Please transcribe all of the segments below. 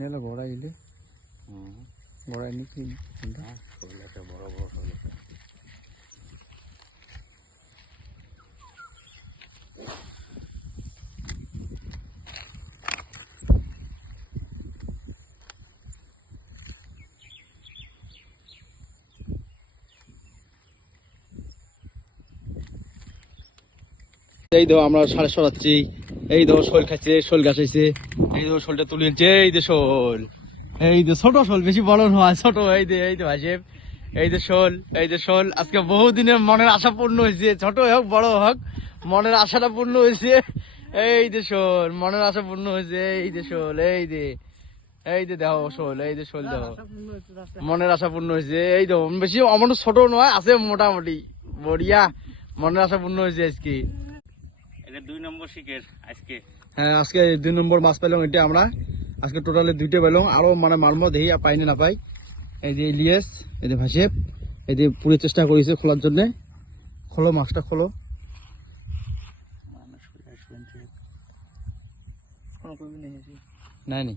নেলা গড়াইলে গড়াইনি কি বড় বড় শোল এই দেখো আমরা সাড়ে সরাচ্ছি। এই দেখো শোল খাইছে, শোল গাছ হয়েছে। এই দেখো শোলটা তুলে নিচ্ছে। এই যে শোল, এই যে ছোট শোল, বেশি বড় নয়, ছোট। এই যে ভাইসেব, এই যে শোল, এই যে শোল। আজকে বহুদিনের মনের আশা পূর্ণ হয়েছে, ছোট হোক বড় হোক, মনের আশাটা পূর্ণ হয়েছে। এই যে শোল, মনের আশা পূর্ণ হয়েছে। এই যে শোল, এই যে দেখো শোল, এই যে শোল দেখো, মনের আশা পূর্ণ হয়েছে। এই দেখো বেশি অমন ছোট নয়, আছে মোটামুটি বড়িয়া, মনের আশা পূর্ণ হয়েছে আজকে। এটা 2 নম্বর শিকার আজকে। হ্যাঁ, আজকে 2 নম্বর মাছ পেলাম। এটা আমরা আজকে টোটালি 2টে পেলাম, আরো মানে মারমো দেখি পাই না পাই। এই যে ইলিয়াস, এই যে ভাসেব, এই যে পুরো চেষ্টা করেছে খোলার জন্য। খোলো মাছটা, খোলো। নাই নি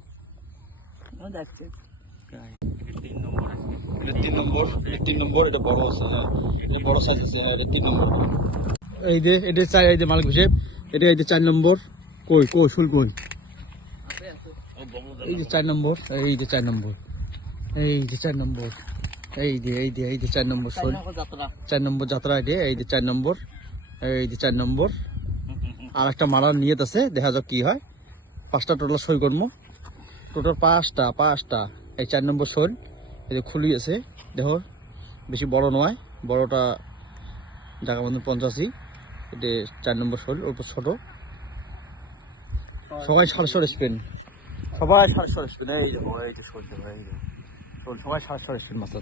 3 নম্বর, এটা বড় আছে। হ্যাঁ, এটা বড় সাইজ আছে। হ্যাঁ, এটা 3 নম্বর। এই যে এটা এই যে মালিক হিসেব, এটা এই যে 4 নম্বর। কই কই শুল কই? এই যে 4 নম্বর, এই যে 4 নম্বর, এই যে 4 নম্বর, এই যে 4 নম্বর শোল, 4 নম্বর যাত্রা। এই যে 4 নম্বর, এই যে 4 নম্বর। আর একটা মারার নিয়ত আছে, দেখা যাক কি হয়। 5টা টোটাল সই করবো, টোটাল 5টা। এই 4 নম্বর শোল, এই যে খুলি আছে দেখো, বেশি বড় নয়, বড়টা জায়গা মধ্যে 85। এটা 4 নম্বর শোল, ওর ছোট। সবাই 750 স্পেন, সবাই 750 স্পেন। এই যে শোল, এই যে শোল, সবাই 750 স্পেন মাছ।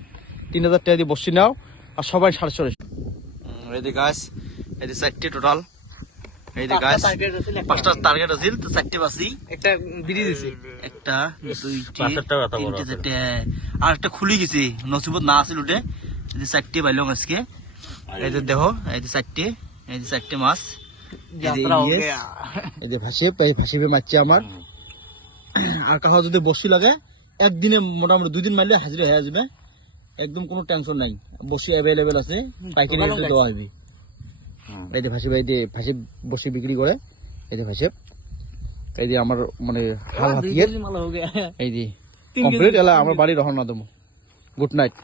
3000 টাকা দিয়ে বসছি নাও, আর সবাই 750 স্পেন। এই যে গাছ, এই যে 4টে টোটাল। এই যে গাছ 5টা টার্গেট আছে, তো 4টে বাসি। একটা বিড়ি দিছে, একটা 2 3 আর একটা খুলি গেছে, নসিবত না আছে লুটে। এই যে 4টে পাইলাম আজকে। এই যে দেখো, এই যে 4টে, এই যে 4টে মাছ। এই যে ভাসিবে মারছে আমার। আর কাহাও যদি বসি লাগে, একদিনে মোটামুটি 2 দিন মারলে হাজিরা হয়ে যাবে, একদম কোনো টেনশন নাই। বসি অ্যাভেলেবেল আছে, পাইকারি রেটে দেওয়া হবে। এই যে ভাসিব, এই যে ভাসিব বসি বিক্রি করে। এই যে ভাসিব, এই যে আমার মানে হাল হাতিয়ে, এই যে কমপ্লিট এলা আমার বাড়ি রওনা দেবো। Good night.